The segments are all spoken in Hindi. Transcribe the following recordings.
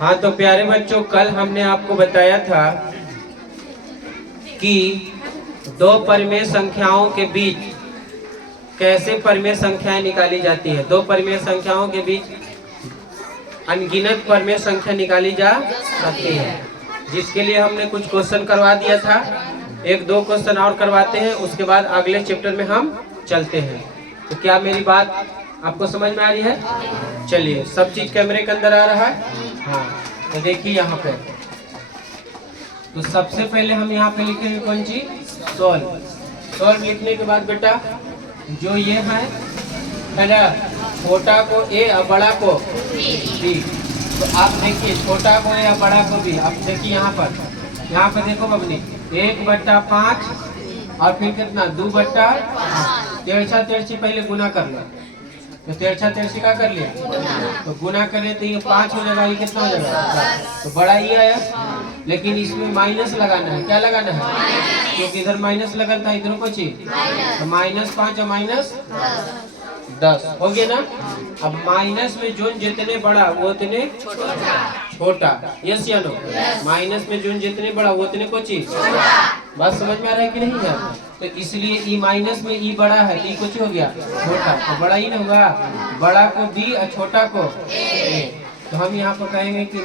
हाँ तो प्यारे बच्चों, कल हमने आपको बताया था कि दो परिमेय संख्याओं के बीच कैसे परिमेय संख्याएं निकाली जाती है। दो परिमेय संख्याओं के बीच अनगिनत परिमेय संख्या निकाली जा सकती है, जिसके लिए हमने कुछ क्वेश्चन करवा दिया था। एक दो क्वेश्चन और करवाते हैं, उसके बाद अगले चैप्टर में हम चलते हैं। तो क्या मेरी बात आपको समझ में आ रही है? चलिए, सब चीज कैमरे के अंदर आ रहा है। हाँ तो देखिए यहाँ पे, तो सबसे पहले हम यहाँ पे लिखेंगे कौन चीज? सोल्व। सोल्व लिखने के बाद बेटा जो ये है ना, छोटा को ए और बड़ा को बी, तो आप देखिए छोटा को ए और बड़ा को बी। आप देखिए यहाँ पर देखो बबनी, 1/5 और फिर कितना 2/5। तिरछा तिरछी पहले गुना कर लो, तो तिरछा तिरछी का कर लिया तो गुना करें तो ये 5 हो जाएगा। ये कितना हो जाएगा? तो बड़ा ये आया, लेकिन इसमें माइनस लगाना है। क्या लगाना है? क्योंकि इधर माइनस लगा था, इधर को चाहिए तो -5 और -10 हो गया ना। अब माइनस में जोन जितने बड़ा वो उतने छोटा। यस या नो? माइनस में जोन जितने बड़ा वो उतने को चीज। बात समझ में आ रहा है कि नहीं है? तो इसलिए ई माइनस में ई बड़ा है, ई कुछ हो गया छोटा, तो बड़ा ही ना होगा। बड़ा को बी और छोटा को ए। तो हम यहाँ पर कहेंगे कि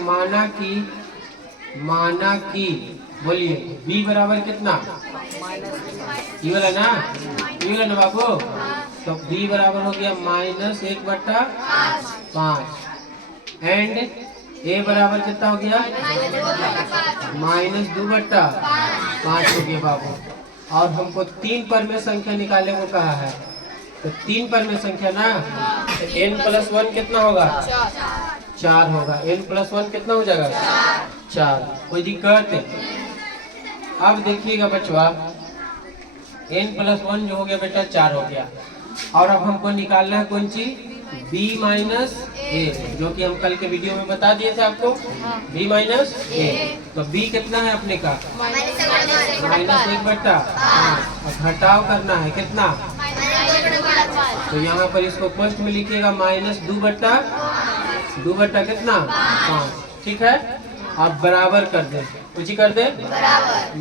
माना की बोलिए बी बराबर कितना? ये वाला ना, ये वाला ना बाबू। तो बी बराबर हो गया -1/5 एंड ए बराबर कितना हो गया? -2/5 हो गया बाबू। और हमको 3 परिमेय संख्या निकालने को कहा है, तो 3 परिमेय संख्या ना, तो n+1 कितना होगा? 4 होगा। n+1 कितना हो जाएगा? 4। कोई दिक्कत? अब देखिएगा बच्चों, n+1 जो हो गया बेटा 4 हो गया। और अब हमको निकालना है कौन सी? b - a, जो कि हम कल के वीडियो में बता दिए थे आपको। b - a, तो b कितना है अपने का? -1/5। और घटाव करना है कितना? तो यहाँ पर इसको फर्स्ट में लिखिएगा -2/2 कितना? 5। ठीक है, आप बराबर कर दे, कुछ ही कर दे,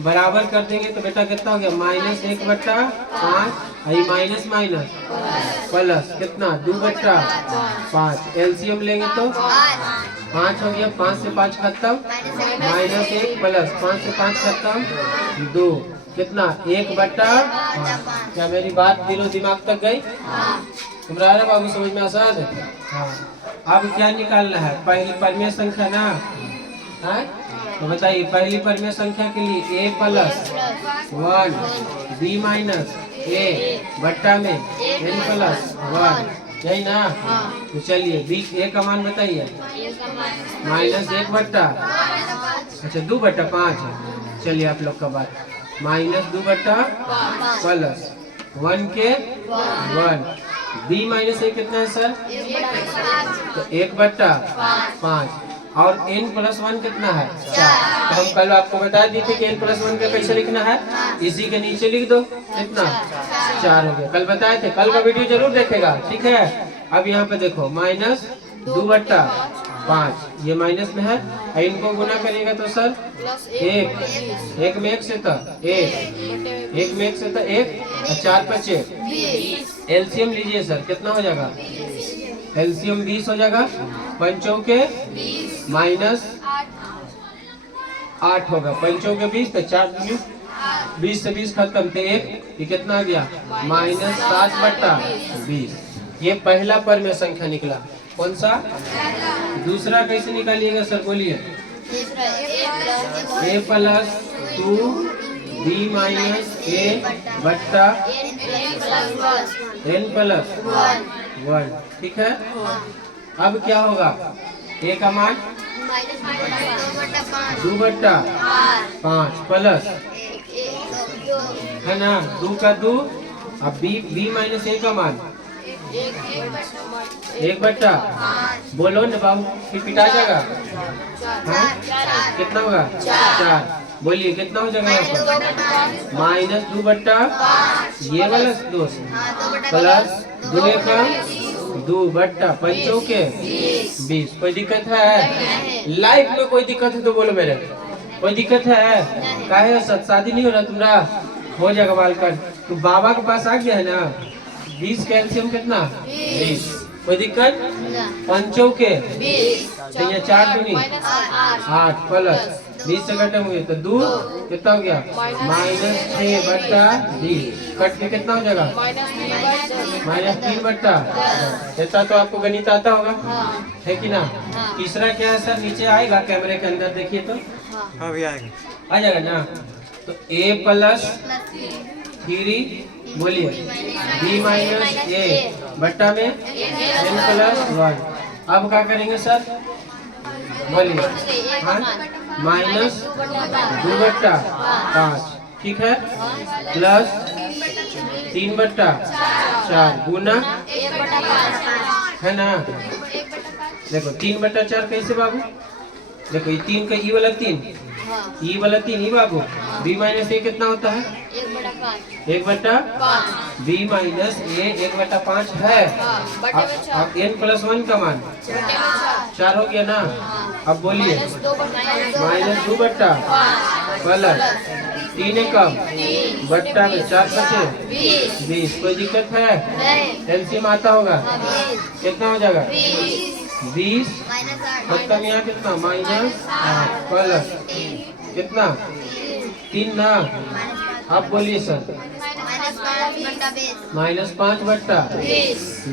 बराबर कर देंगे तो बेटा कितना हो गया? -1/5 माइनस माइनस प्लस कितना? 2/5। एलसीएम लेंगे तो 5 हो गया। 5 से 5 खत्म, -1 प्लस 5 से 5 खत्म 2, कितना? 1/5। क्या मेरी बात दिलो दिमाग तक गई? तुम्हारा रहा बाबू, समझ में आसान है? हाँ। अब क्या निकालना है? पहली परिमेय संख्या ना है, तो बताइए पहली परिमेय संख्या के लिए a+1 b - a बट्टा में n+1, यही ना? तो चलिए b a का मान बताइए। -1/, अच्छा 2/5 है। चलिए आप लोग का बात, -2/5 प्लस 1 के 1। b - a कितना है सर? तो 1/5 और n+1 कितना है? 4। तो हम कल आपको बता दिए थे कि n+1 का कैसे लिखना है, इसी के नीचे लिख दो कितना? 4 हो गया। कल बताए थे, कल का वीडियो जरूर देखेगा, ठीक है। अब यहाँ पे देखो -2/5, ये माइनस में है, इनको गुना करिएगा तो सर 1 में 1 से तो 1 में 1 से तो 1 और 4 × 5 एलसीएम लीजिए सर, कितना हो जाएगा? एलसीएम 20 हो जाएगा। 5 के -8 होगा। 5 के 20 तो 4 20 से 20 खत्म थे 1, ये कितना आ गया? -7/20। ये पहला परिमेय संख्या निकला। कौन सा? दूसरा कैसे निकालिएगा सर, बोलिए? a+2 b - a बट्टा n+1, ठीक है। अब क्या होगा? a का मान 2/5 प्लस है ना, 2 का 2। अब b - a का मान 1/5। बोलो ना बाबू, फिर पिटा जाएगा। कितना होगा? 4। बोलिए कितना हो जाएगा यहाँ पर? -2/5 ये वाला 2 प्लस 2 का 2 बट्टा 5 चौके 20। कोई दिक्कत है? लाइफ में कोई दिक्कत है तो बोलो मेरे। कोई दिक्कत है? काहे शादी नहीं हो रहा तुम्हारा? हो जाएगा बाल कर। तो बाबा के पास आ गया है ना। 20 का एलसीएम कितना? 20। कोई दिक्कत? 5 चौके 20, 4 दूनी 8 प्लस 20 से घटे हुए तो 2 कितना हो गया? -6 बट्टा 20। कट के कितना हो जाएगा? -3 बट्टा। इतना तो आपको गणित आता होगा, है कि ना? तीसरा क्या है सर? नीचे आएगा कैमरे के अंदर, देखिए तो। हाँ भी आएगा, आ जाएगा ना। तो a प्लस 3 बोलिए b माइनस a बट्टा में n प्लस 1। अब क्या करेंगे सर? बोलिए -2 बट्टा 5, ठीक है, प्लस 3 बट्टा 4 गुना है ना। देखो 3 बट्टा 4 कैसे बाबू? देखो ये 3 का ई वाला 3, ई वाला 3 ई बाबू। b माइनस ए कितना होता है? 1 बट्टा 5। b माइनस ए 1 बट्टा 5 है। अब n प्लस 1 का मान 4 हो गया ना। अब बोलिए -2 बट्टा प्लस 3 कम बट्टा में 4 बचे 20। कोई दिक्कत है? एलसीएम आता होगा, कितना हो जाएगा? 20 मतलब यहाँ कितना? -8 प्लस कितना? 3 ना। अब बोलिए सर -5 बट्टा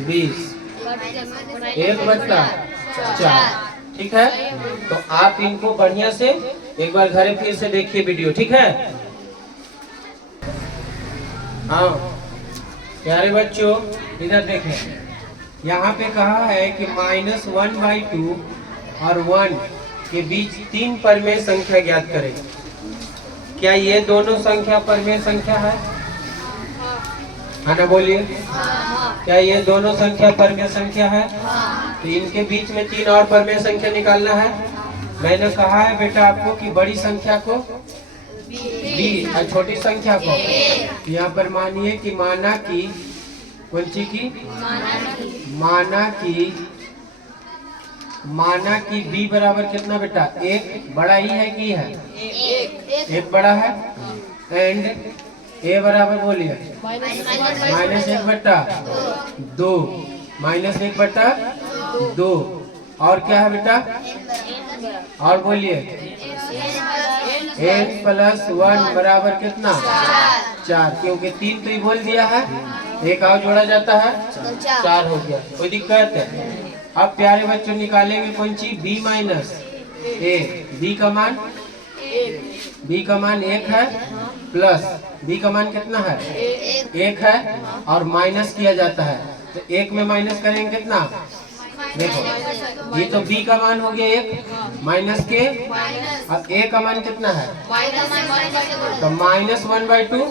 20 1 बट्टा 4, ठीक है। तो आप इनको बढ़िया से एक बार घरे फिर से देखिए वीडियो, ठीक है। हाँ प्यारे बच्चों इधर देखें, यहाँ पे कहा है कि -1/2 और 1 के बीच 3 परमेय संख्या ज्ञात करें। क्या ये दोनों संख्या परमेय संख्या है? ना बोलिए, क्या ये दोनों संख्या परमेय संख्या है? तो इनके बीच में 3 और परमेय संख्या निकालना है। मैंने कहा है बेटा आपको कि बड़ी संख्या को b और छोटी संख्या को। यहाँ पर मानिए कि माना कि कौन सी की? माना कि b बराबर कितना बेटा? 1 बड़ा ही है कि है? 1 बड़ा है। एंड a बराबर बोलिए -1 बट्टा 2, -1 बट्टा 2। और क्या है बेटा? और बोलिए n प्लस 1 बराबर कितना? 4, क्योंकि 3 तो ही बोल दिया है, एक और जोड़ा जाता है 4 हो गया। कोई दिक्कत है? अब प्यारे बच्चों निकालेंगे कौन सी? b minus a। b का मान 1 है, प्लस b का मान कितना है? 1 है, और माइनस किया जाता है। तो 1 में माइनस करेंगे कितना? देखो ये तो b का मान हो गया 1 माइनस के, अब a का मान कितना है? तो -1/2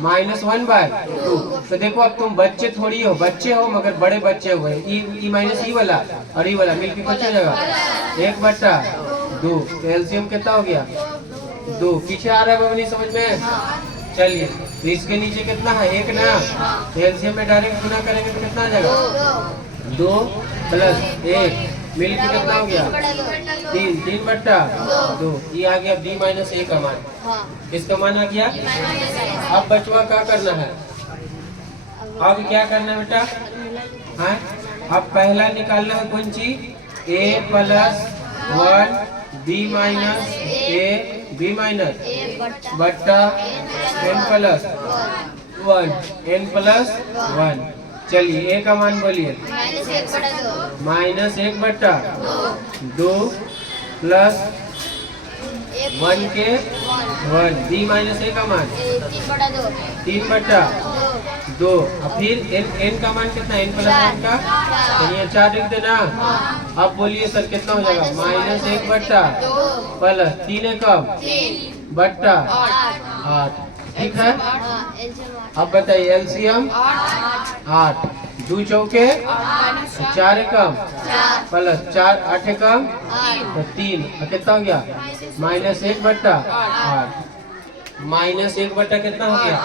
-1/2। तो देखो अब तुम बच्चे थोड़ी हो, बच्चे हो मगर बड़े बच्चे हुए। ई माइनस ई वाला और ई वाला मिलके कुछ हो जाएगा 1 बट्टा 2। तो एलसीएम कितना हो गया? 2। पीछे आ रहा है बाबू, नहीं समझ में? चलिए तो इसके नीचे कितना है? 1 ना। तो एलसीएम में डायरेक्ट गुना करेंगे तो कितना आ जाएगा? 2 प्लस 1 मिलके कितना हो गया? 3 बट्टा 2। ये आ गया b माइनस a का मान। इसका मान आ गया। अब बचवा क्या करना है? अब क्या करना है बेटा? हाँ अब पहला निकालना है कौन सी? a plus 1 b minus a b minus बट्टा n प्लस 1। चलिए a का मान बोलिए -1 बट्टा 2 प्लस 1 के 1। b माइनस a का मान 3 बट्टा 2। और फिर n का मान कितना? n प्लस 1 का, तो ये 4 लिख देना। अब बोलिए सर कितना हो जाएगा? -1 बट्टा प्लस 3 कम बट्टा 8, ठीक है। अब बताइए एलसीएम 8, 2 चौके 4 कम प्लस 4 8 कम तो 3, कितना हो गया? -1 बट्टा 8। -1 बट्टा कितना हो गया?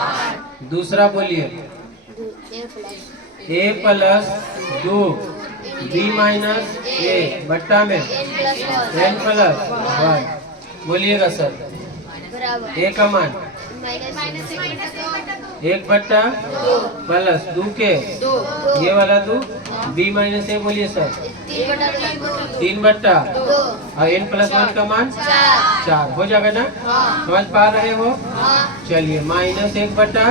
दूसरा बोलिए a plus 2 b minus a बट्टा में n प्लस 1। बोलिएगा सर। a का मान 1 बट्टा प्लस 2 के ये वाला 2 b माइनस a। बोलिए सर 3 बट्टा और n प्लस 1 का मान 4 हो जाएगा ना। समझ पा रहे हो? चलिए माइनस 1 बट्टा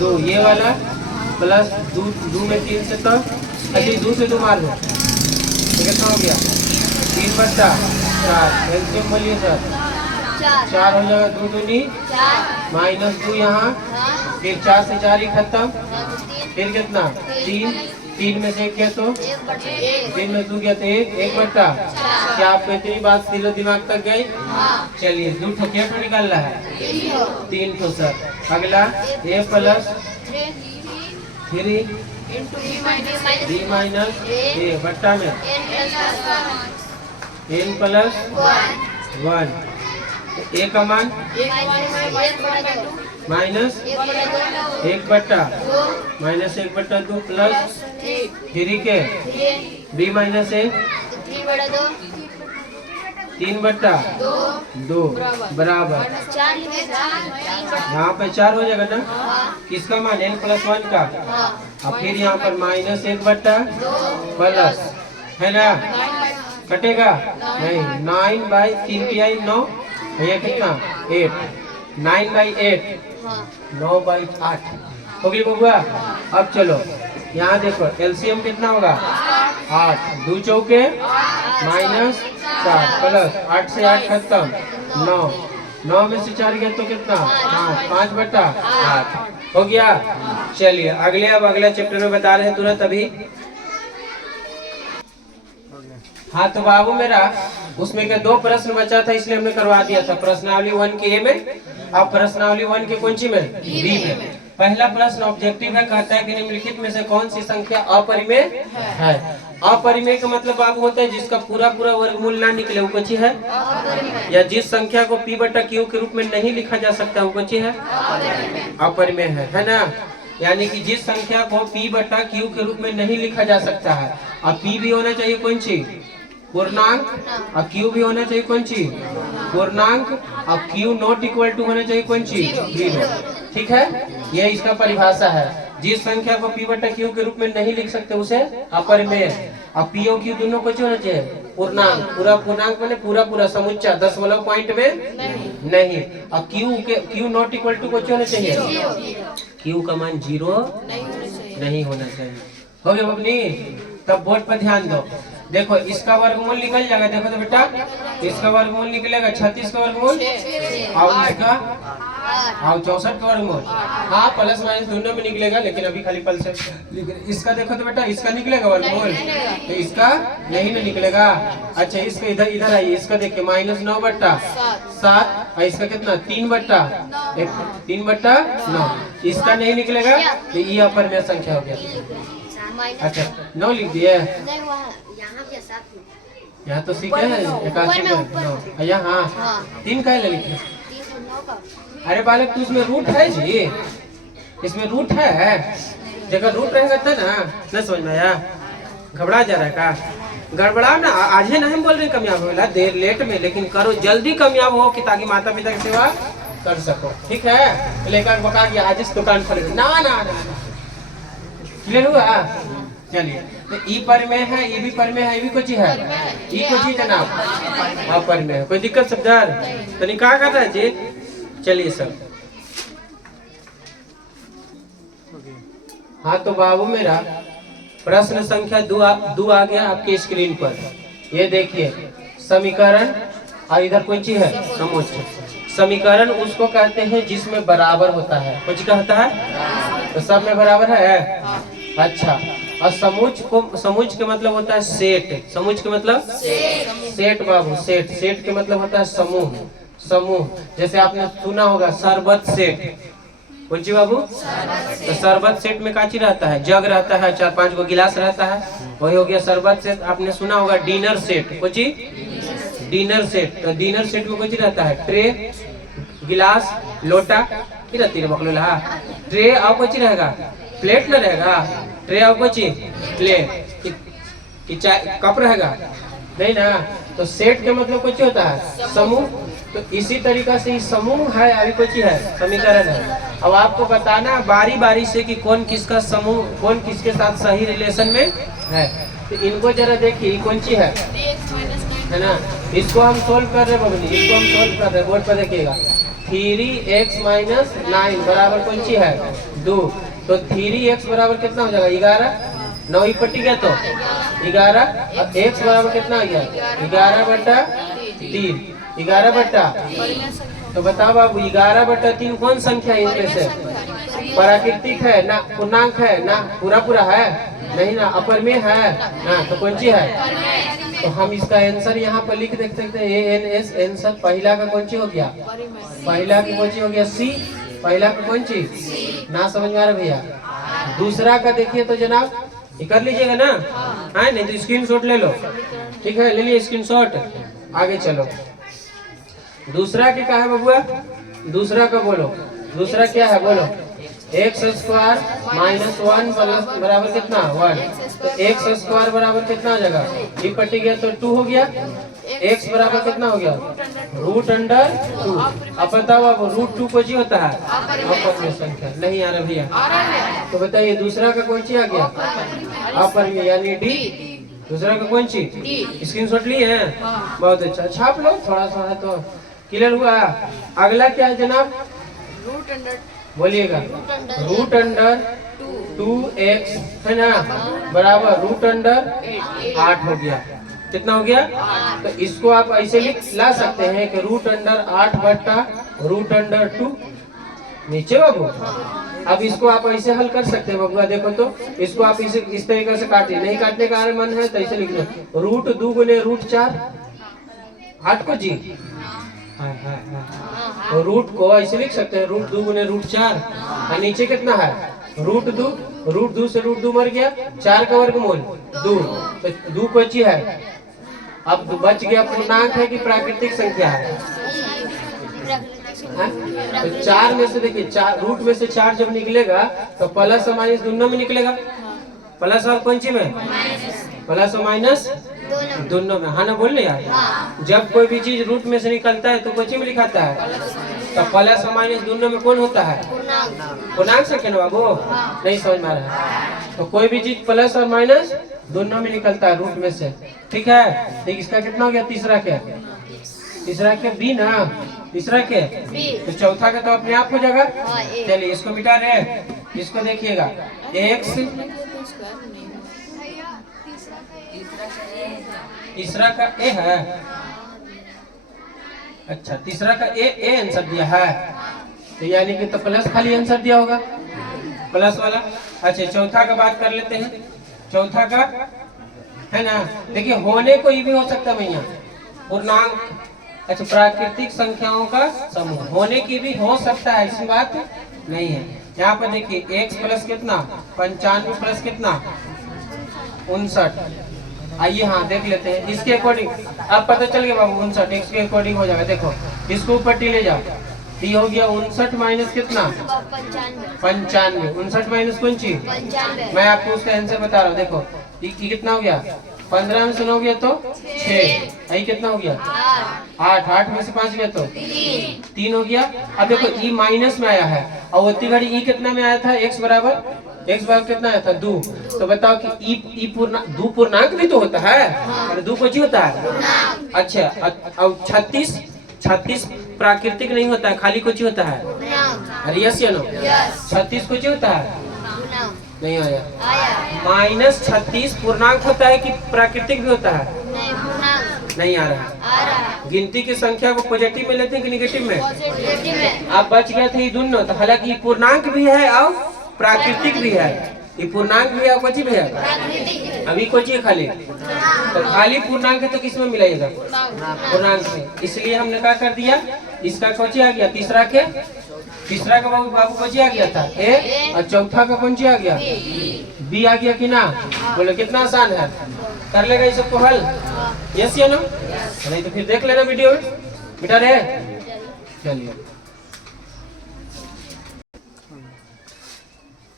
2 ये वाला प्लस 2 में 3 से तो अभी 2 से 2 मार दो तो कितना हो गया 3 बट्टा 4। एलसीएम बोलिए सर 4 हो जाएगा। 2 दूनी माइनस 2 यहाँ फिर 4 से 4 ही खत्म। फिर कितना 3 में से 1 गया तो 3 में 2 गया तो 1 बट्टा। क्या आपको इतनी बात सीधे दिमाग तक गई? चलिए 2 ठो क्या ठो निकाल रहा है 3 ठो सर। अगला a plus 3 b minus a बट्टा में n प्लस 1। a का मान माइनस 1 बट्टा माइनस 1 बट्टा 2 प्लस 3 के b माइनस a 3 बट्टा 2 बराबर। यहाँ पे 4 हो जाएगा ना। किसका मान n प्लस 1 का और फिर यहाँ पर माइनस 1 बट्टा प्लस है ना। कटेगा नहीं 9 बाई 3 की आई 9 ये कितना 8 9 बाई 8 9 बाई 8 होगी बबुआ। अब चलो यहाँ देखो एलसीएम कितना होगा 8 2 चौके माइनस 4 प्लस 8 से 8 खत्म 9 में से 4 गया तो कितना 5 बट्टा 8 हो गया। चलिए अगले अब अगला चैप्टर में बता रहे हैं तुरंत अभी। हाँ तो बाबू मेरा उसमें के 2 प्रश्न बचा था इसलिए हमने करवा दिया था। प्रश्नावली 1 के ए में और प्रश्नावली 1 के कौन सी में बी में। पहला प्रश्न ऑब्जेक्टिव है, कहता है कि निम्नलिखित में से कौन सी संख्या अपरिमेय है। अपरिमेय का मतलब बाबू होता है जिसका पूरा वर्गमूल ना निकले वो कौन है, या जिस संख्या को p बटा q के रूप में नहीं लिखा जा सकता वो कौन है, अपरिमेय है ना। यानी कि जिस संख्या को p बटा q के रूप में नहीं लिखा जा सकता है और p भी होना चाहिए कौन सी पूर्णांक और q भी होना चाहिए कौन सी पूर्णांक और q नॉट इक्वल टू होना चाहिए कौन सी 0। ठीक है, ये इसका परिभाषा है। जिस संख्या को p बटा q के रूप में नहीं लिख सकते उसे अपरिमेय। और p और q दोनों को होना चाहिए पूर्णांक। पूरा पूर्णांक माने पूरा समुच्चय दशमलव पॉइंट में नहीं। और q नॉट इक्वल टू को होना चाहिए q का मान 0 नहीं होना चाहिए। हो गया बबनी। तब बोर्ड पर ध्यान दो। देखो इसका वर्गमूल निकल जाएगा। देखो तो बेटा इसका वर्गमूल निकलेगा 36 का वर्गमूल और इसका और 64 का वर्गमूल। हाँ प्लस माइनस दोनों में निकलेगा लेकिन अभी खाली पल से इसका देखो तो बेटा इसका निकलेगा वर्गमूल तो इसका नहीं ना निकलेगा। अच्छा इसका इधर आइए। इसका देखिए माइनस 9 बट्टा 7 और इसका कितना 3 बट्टा 9। इसका नहीं निकलेगा तो ये अपरिमेय संख्या हो गया। अच्छा 9 लिख दिए यहाँ तो सीखे है 81 में यहाँ 3 का लिखे। अरे बालक तू इसमें रूट है जी, इसमें रूट है। जगह रूट रहेगा था ना न समझ में आया। घबरा जा रहा है का गड़बड़ा ना। आज ही ना हम बोल रहे कामयाब होला देर लेट में, लेकिन करो जल्दी कामयाब हो कि ताकि माता पिता की सेवा कर सको। ठीक है लेकर बका गया आज इस दुकान खोल ना क्लियर हुआ। चलिए तो ई परिमेय है, ये भी परिमेय है, ये भी कुछ है। ई कुछ ही जनाब अपरिमेय है। कोई दिक्कत समझार तो नहीं कहा कर रहा है जी। चलिए सर हाँ तो बाबू मेरा प्रश्न संख्या 2 आ गया आपके स्क्रीन पर। ये देखिए समीकरण और इधर कोई चीज है समुच्चय। समीकरण उसको कहते हैं जिसमें बराबर होता है। कुछ कहता है तो सब में बराबर है। अच्छा और समुच्चय के मतलब होता है सेट। समुच्चय के मतलब सेट बाबू सेट के मतलब होता है समूह। जैसे आपने सुना होगा शरबत सेट। कौन सी बाबू तो शरबत सेट में काची रहता है जग रहता है 4-5 को गिलास रहता है वही हो गया शरबत सेट। आपने सुना होगा डिनर सेट। कौन सी डिनर सेट। तो डिनर सेट में कौन रहता है ट्रे गिलास लोटा की रहती है बकलोला ट्रे और कौन रहेगा प्लेट न रहेगा ट्रे और कोची प्लेट कि कप रहेगा नहीं ना। तो सेट के मतलब कुछ होता है समूह। तो इसी तरीका से समूह है अभी कुछ है समीकरण है। अब आपको बताना बारी बारी से कि कौन किसका समूह कौन किसके साथ सही रिलेशन में है। तो इनको जरा देखिए कौन सी है ना। इसको हम सोल्व कर रहे बबली, इसको हम सोल्व कर रहे बोर्ड पर देखिएगा। 3x माइनस 9 बराबर कौन सी है 2। तो 3x बराबर कितना हो जाएगा 11। 9 ही पट्टी गया तो 11। अब x बराबर कितना आ गया 11/3 11/। तो बताओ बाबू 11/3 कौन संख्या है इनमें से प्राकृतिक है ना पूर्णांक है ना पूरा पूरा है नहीं ना अपर में है ना। तो कौन सी है। तो हम इसका आंसर यहाँ पर लिख देख सकते हैं ANS आंसर पहला का कौन सी हो गया पहला की कौन सी हो गया C। पहला का कौन सी ना समझ में आ रहा भैया। दूसरा का देखिए तो जनाब ये कर लीजिएगा ना। हाँ नहीं तो स्क्रीनशॉट ले लो। ठीक है ले लिए स्क्रीनशॉट। आगे चलो दूसरा के क्या है बबुआ दूसरा का बोलो। दूसरा क्या है बोलो x² माइनस 1 बराबर कितना 1। तो x² बराबर कितना हो जाएगा ये पट्टी गया तो 2 हो गया। x बराबर कितना हो गया √2। अब बताओ अब √2 को जी होता है अपर में संख्या नहीं आ रहा भैया। तो बताइए दूसरा का कौन सी आ गया अपर में यानी D। दूसरा का कौन सी स्क्रीनशॉट लिए हैं बहुत अच्छा छाप लो थोड़ा सा है तो क्लियर हुआ। अगला क्या है जनाब बोलिएगा √2x है ना बराबर √8 हो गया। कितना हो गया। तो इसको आप ऐसे ला सकते हैं कि √8/√2 नीचे बाबू। अब इसको आप ऐसे हल कर सकते हैं बबुआ देखो तो इसको आप इसे इस तरीके से काटिए नहीं काटने का मन है तो ऐसे लिख लो √2 गुने √4 8 को जी तो रूट को ऐसे लिख सकते हैं √2 गुने √4 और नीचे कितना है √2 से √2 मर गया 4 का वर्गमूल 2। तो 2 कोची है। अब बच गया पूर्णांक है कि प्राकृतिक संख्या है। तो 4 में से देखिए 4 रूट में से 4 जब निकलेगा तो प्लस और माइनस दोनों में निकलेगा। प्लस और कौन सी में प्लस और माइनस दोनों में। हाँ ना बोल यार। जब कोई भी चीज रूट में से निकलता है तो कोची में लिखाता है। तो प्लस और माइनस दोनों में कौन होता है पूर्णांक संख्या ना बाबू। नहीं समझ में आ रहा है। तो कोई भी चीज प्लस और माइनस दोनों में निकलता है रूट में से। ठीक है तो इसका कितना हो गया तीसरा के B ना तीसरा के तो चौथा का तो अपने आप हो जाएगा। चलिए इसको मिटा रहे इसको देखिएगा x तीसरा का A है। अच्छा तीसरा का A आंसर दिया है तो यानी कि तो प्लस खाली आंसर दिया होगा प्लस वाला। अच्छा चौथा का बात कर लेते हैं। चौथा का है ना देखिए होने को ये भी हो सकता है भैया पूर्णांक। अच्छा प्राकृतिक संख्याओं का समूह होने की भी हो सकता है ऐसी बात नहीं है। यहाँ पर देखिए x प्लस कितना 95 प्लस कितना 59। आइए हाँ देख लेते हैं इसके अकॉर्डिंग। अब पता चल गया बाबू 59 x के अकॉर्डिंग हो जाएगा। देखो इसको ऊपर टी ले जाओ ये हो गया 59 माइनस कितना 95। 59 माइनस कौन सी मैं आपको उसका आंसर बता रहा हूँ। देखो ये कितना हो गया 15 में से 9 गया तो 6 यही कितना हो गया 8 में से 5 गया तो 3 हो गया। अब देखो ई माइनस में आया है और उतनी घड़ी ई कितना में आया था x बराबर कितना आया था 2। तो बताओ कि ई दो पूर्णांक भी तो होता है और 2 कुछ होता है। अच्छा अब 36 प्राकृतिक नहीं होता है खाली कुछ होता है। अरे यस या नो 36 कुछ होता है नहीं आया। -36 पूर्णांक होता है कि प्राकृतिक भी होता है नहीं आ रहा। गिनती की संख्या को पॉजिटिव में लेते हैं कि निगेटिव में। अब बच गया था ये दोनों तो हालांकि पूर्णांक भी है और प्राकृतिक भी है। ये पूर्णांक भी है और कुछ भी है अभी कुछ है खाली तो खाली पूर्णांक है तो किस में मिलाइएगा पूर्णांक में। इसलिए हमने क्या कर दिया इसका कोची आ गया तीसरा का बाबू कोची आ गया था A और चौथा का कौन सी आ गया B आ गया कि ना। बोले कितना आसान है कर लेगा ये सबको हल यस या नो। नहीं तो फिर देख लेना वीडियो में बेटा रहे। चलिए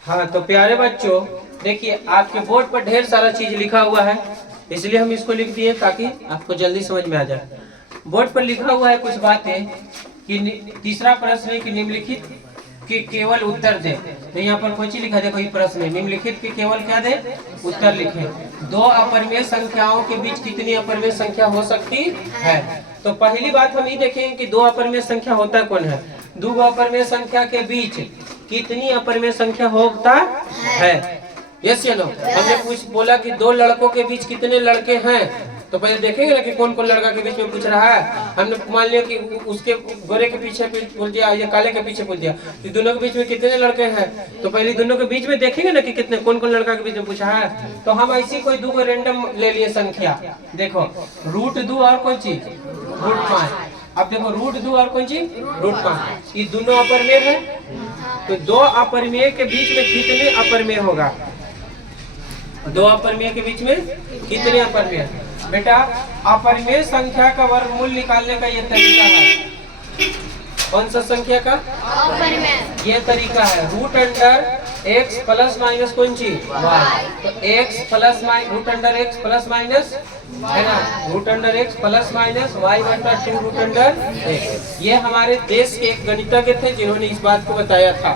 हाँ तो प्यारे बच्चों देखिए आपके बोर्ड पर ढेर सारा चीज लिखा हुआ है, इसलिए हम इसको लिख दिए ताकि आपको जल्दी समझ में आ जाए। बोर्ड पर लिखा हुआ है कुछ बातें कि तीसरा प्रश्न है कि निम्नलिखित के केवल उत्तर दे। तो यहाँ पर कोई चीज लिखा, देखो ये प्रश्न है, निम्नलिखित के केवल क्या दे, उत्तर लिखे। दो अपरिमेय संख्याओं के बीच कितनी अपरिमेय संख्या हो सकती है। तो पहली बात हम ये देखेंगे कि दो अपरिमेय संख्या होता कौन है। दो अपरिमेय संख्या के बीच कितनी अपरिमेय संख्या होता है, यस या नो। हमने कुछ बोला कि दो लड़कों के बीच कितने लड़के हैं, तो पहले देखेंगे ना कि कौन कौन लड़का के बीच में पूछ रहा है। हमने मान लिया कि उसके गोरे के पीछे बोल दिया या काले के पीछे बोल दिया, तो दोनों के बीच में कितने लड़के हैं, तो पहले दोनों के बीच में देखेंगे ना कि कितने कौन कौन लड़का के बीच में पूछा है। तो हम ऐसी कोई दो रेंडम ले लिए संख्या, देखो √2 और कौन चीज √5। अब देखो √2 और कौन चीज √5, ये दोनों अपरिमेय है। तो दो अपरिमेय के बीच में कितने अपरिमेय होगा, दो अपरिमेय के बीच में कितने अपरिमेय। बेटा अपरिमेय संख्या का वर्गमूल निकालने का ये तरीका है। कौन सा संख्या का अपरिमेय, ये तरीका है √x प्लस माइनस कौन सी y। तो x plus √x plus minus है ना, √x प्लस माइनस y बटा 2√x। ये हमारे देश के एक गणितज्ञ थे जिन्होंने इस बात को बताया था।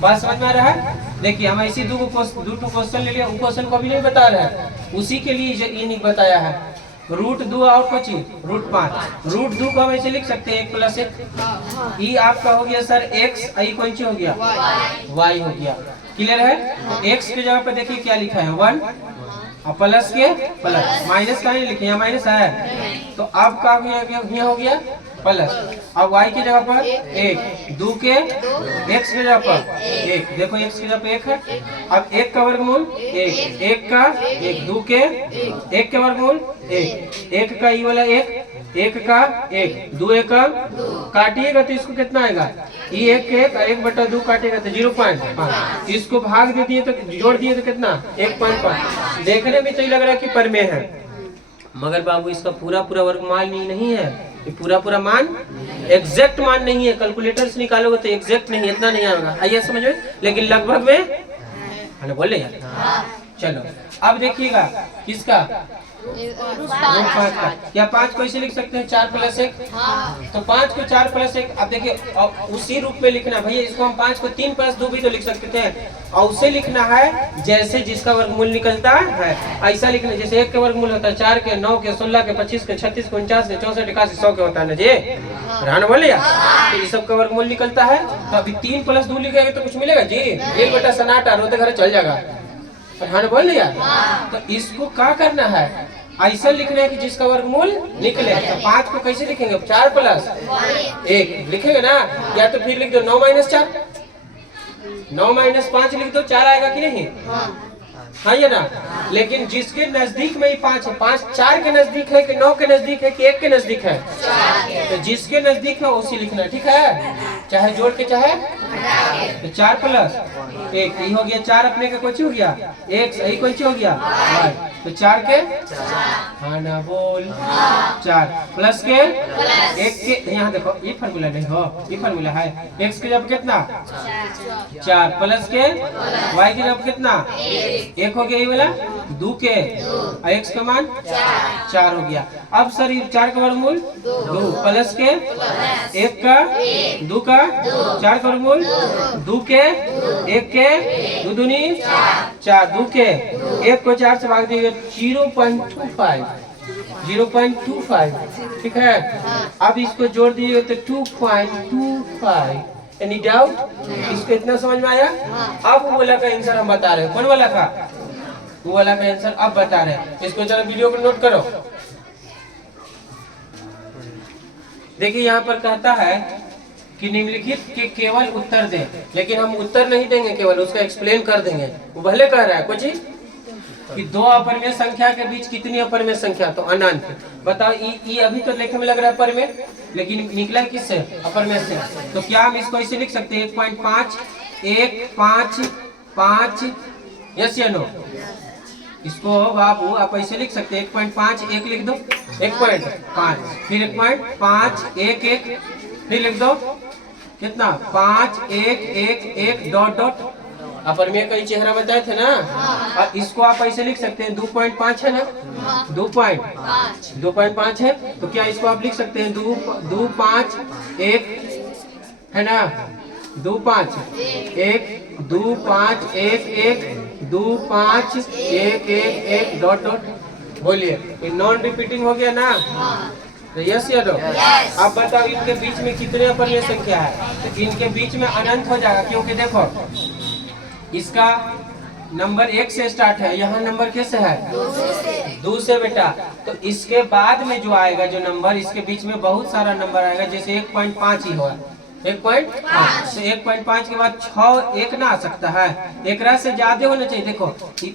बात समझ में आ रहा है। देखिए हम ऐसी दो क्वेश्चन ले लिया, क्वेश्चन को भी नहीं बता रहा है, उसी के लिए ये नहीं बताया है। √2 और कुछ √5। √2 को हम ऐसे लिख सकते हैं 1 + 1। ये आपका हो गया सर x, आई कौन सी हो गया y हो गया। क्लियर है। तो x के जगह पे देखिए क्या लिखा है 1, और प्लस के प्लस, माइनस का नहीं लिखे, यहाँ माइनस है। तो अब का हो गया प्लस, अब y की जगह पर 1, 2 के x की जगह पर 1, देखो x की जगह पर 1 है। अब 1 का वर्गमूल 1, 1 का 1, 2 के 1 के वर्गमूल 1, 1 का ये वाला 1, 1 का 1, 2 1 का काटिएगा तो इसको कितना आएगा, ये 1 1 बटा 2 काटेगा तो 0.5। इसको भाग दे दिए तो जोड़ दिए तो कितना 1.5। देखने में तो ये लग रहा है कि परिमेय है, मगर बाबू इसका पूरा वर्गमूल नहीं है, ये पूरा मान एग्जैक्ट मान नहीं है। कैलकुलेटर से निकालोगे तो एग्जैक्ट नहीं, इतना नहीं आएगा, आइए समझ में, लेकिन लगभग में बोले यार। चलो अब देखिएगा किसका 5 का, या 5 को ऐसे लिख सकते हैं 4 + 1। तो 5 को 4 + 1, अब देखिए उसी रूप में लिखना भैया, इसको हम 5 को 3 + 2 भी तो लिख सकते हैं, और उसे लिखना है जैसे जिसका वर्गमूल निकलता है, ऐसा लिखना जैसे 1 के वर्गमूल होता है 4 के, 9 के, 16 के, 25 के, 36 के, 49 के, 64 81 100 के होता है ना जी, राना बोले यार। तो ये सब का वर्गमूल निकलता है। तो अभी 3 + 2 लिखेंगे तो कुछ मिलेगा जी, 1 बटा सन्नाटा, रोते घर चल जाएगा, राना बोल यार। तो इसको क्या करना है, ऐसा लिखना है कि जिसका वर्गमूल निकले। तो 5 को कैसे लिखेंगे, 4 + 1 लिखेंगे ना, या तो फिर लिख दो 9 - 4, 9 - 5 लिख दो, 4 आएगा कि नहीं, हाँ ये ना। लेकिन जिसके नजदीक में ही 5 है, 5 4 के नजदीक है कि 9 के नजदीक है कि 1 के नजदीक है, तो जिसके नजदीक है उसी लिखना, ठीक है, चाहे जोड़ के चाहे। तो 4 + 1 ये हो गया 4, अपने का कोई हो गया 1, सही कोई हो गया y। तो 4 के हाँ ना बोल 4 प्लस के 1 के, यहाँ देखो ये फार्मूला नहीं हो, ये फार्मूला है, x के जब कितना 4 प्लस के y के जब कितना 1 हो गया, ये वाला 2 के, और x का मान 4 हो गया। अब सर ये 4 का वर्गमूल 2 प्लस के 1 का 2 का 4 का वर्गमूल 2 के 1 के 2 दूनी 4, 2 के 1 को 4 से भाग दिए 0.25, 0.25, ठीक है। अब इसको जोड़ दिए तो 2.25। एनी डाउट, इसको इतना समझ में आया। अब वो वाला का आंसर हम बता रहे हैं, कौन वाला का, वो वाला का आंसर अब बता रहे हैं। इसको चलो वीडियो को नोट करो। देखिए यहाँ पर कहता है कि निम्नलिखित के केवल उत्तर दें, लेकिन हम उत्तर नहीं देंगे, केवल उसका एक्सप्लेन कर देंगे। वो भले कह रहा है कुछ कि दो अपरिमेय संख्या के बीच कितनी अपरिमेय संख्या, तो अनंत। बताओ ये अभी तो लिखने में लग रहा है परिमेय, लेकिन निकला किससे, अपरिमेय से। तो क्या हम इसको ऐसे लिख सकते हैं 1.5 1 5 5, यस या नो। इसको बाबू आप ऐसे लिख सकते हैं 1.5 1 लिख दो, 1.5 फिर 1.5 1 1 फिर लिख दो कितना 5 1 1 1 डॉट डॉट अपर में कई चेहरा बताए थे ना। और इसको आप ऐसे लिख सकते हैं 2.5 है ना, 2.5 है तो क्या इसको आप लिख सकते हैं 2 5 1 है ना, 2 5 1 2 5 1 1 2 5 1 1 1 डॉट डॉट। बोलिए नॉन रिपीटिंग हो गया ना। यस या नो? अब बताओ इनके बीच में कितने अपर्णीय संख्या है? तो इनके बीच में अनंत हो जाएगा, क्योंकि देखो इसका नंबर 1 से स्टार्ट है, यहाँ नंबर कैसे है 2 से बेटा। तो इसके बाद में जो आएगा जो नंबर, इसके बीच में बहुत सारा नंबर आएगा, जैसे 1.5 ही होगा 1.5 से 1.5 के बाद 6 1 ना आ सकता है, एक से ज्यादा होना चाहिए। देखो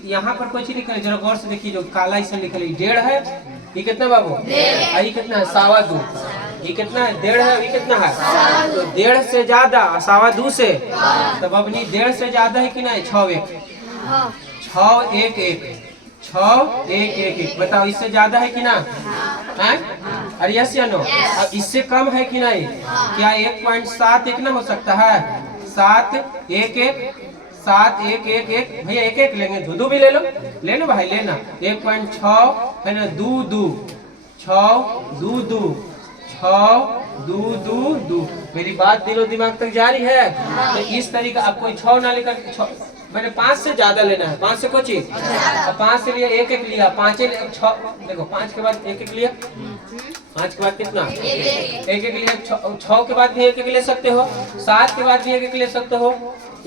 यहाँ पर कुछ लिखा है, जरा गौर से देखिए, जो काला इसे लिखा है 1.5 है, ये कितना बाबू, ये कितना है 2.25, ये कितना है 1.5 है, ये कितना है तो 1.5 से ज्यादा 2.25 से, तब अपनी 1.5 से ज्यादा है कि नहीं 6 1 6 1 1 6 1 1 1 बताओ इससे ज्यादा है कि ना है? अरे यस या नो? अब इससे कम है कि नहीं? क्या 1.7 1 ना हो सकता है? 7 1 1 7 1 1 1 भैया 1 1 लेंगे, दो भी ले लो भाई, लेना 1.6 है ना, 2 2 6 2 2 6 2 2 2। मेरी बात दिलो दिमाग तक जा रही है? तो इस तरीका आपको 6 ना लेकर मैंने 5 से ज्यादा लेना है, 5 से कोई चीज 5 से लिया 1 1 लिया, 5 6 देखो 5 के बाद 1 1 लिया, 5 के बाद कितना 1 1 लिया, 6 के बाद भी 1 1 ले सकते हो, 7 के बाद भी 1 1 ले सकते हो।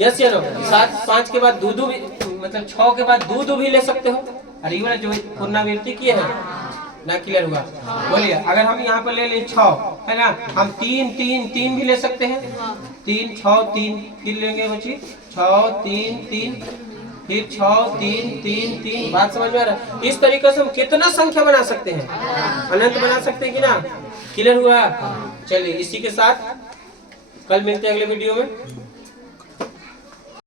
यस या नो? 7 5 के बाद 2 2 भी, मतलब 6 के बाद 2 2 भी ले सकते हो। अरे ये वाला जो पुनरावृत्ति किए हैं ना, क्लियर हुआ? बोलिए अगर हम यहाँ पर ले लें 6 है ना, हम 3 3 3 भी ले सकते हैं, 3 6 3 फिर लेंगे बच्ची 6 3 3 फिर 6 3 3 3। बात समझ में आ रहा है? इस तरीके से हम कितना संख्या बना सकते हैं, अनंत बना सकते हैं कि ना? क्लियर हुआ? चलिए इसी के साथ कल मिलते हैं अगले वीडियो में।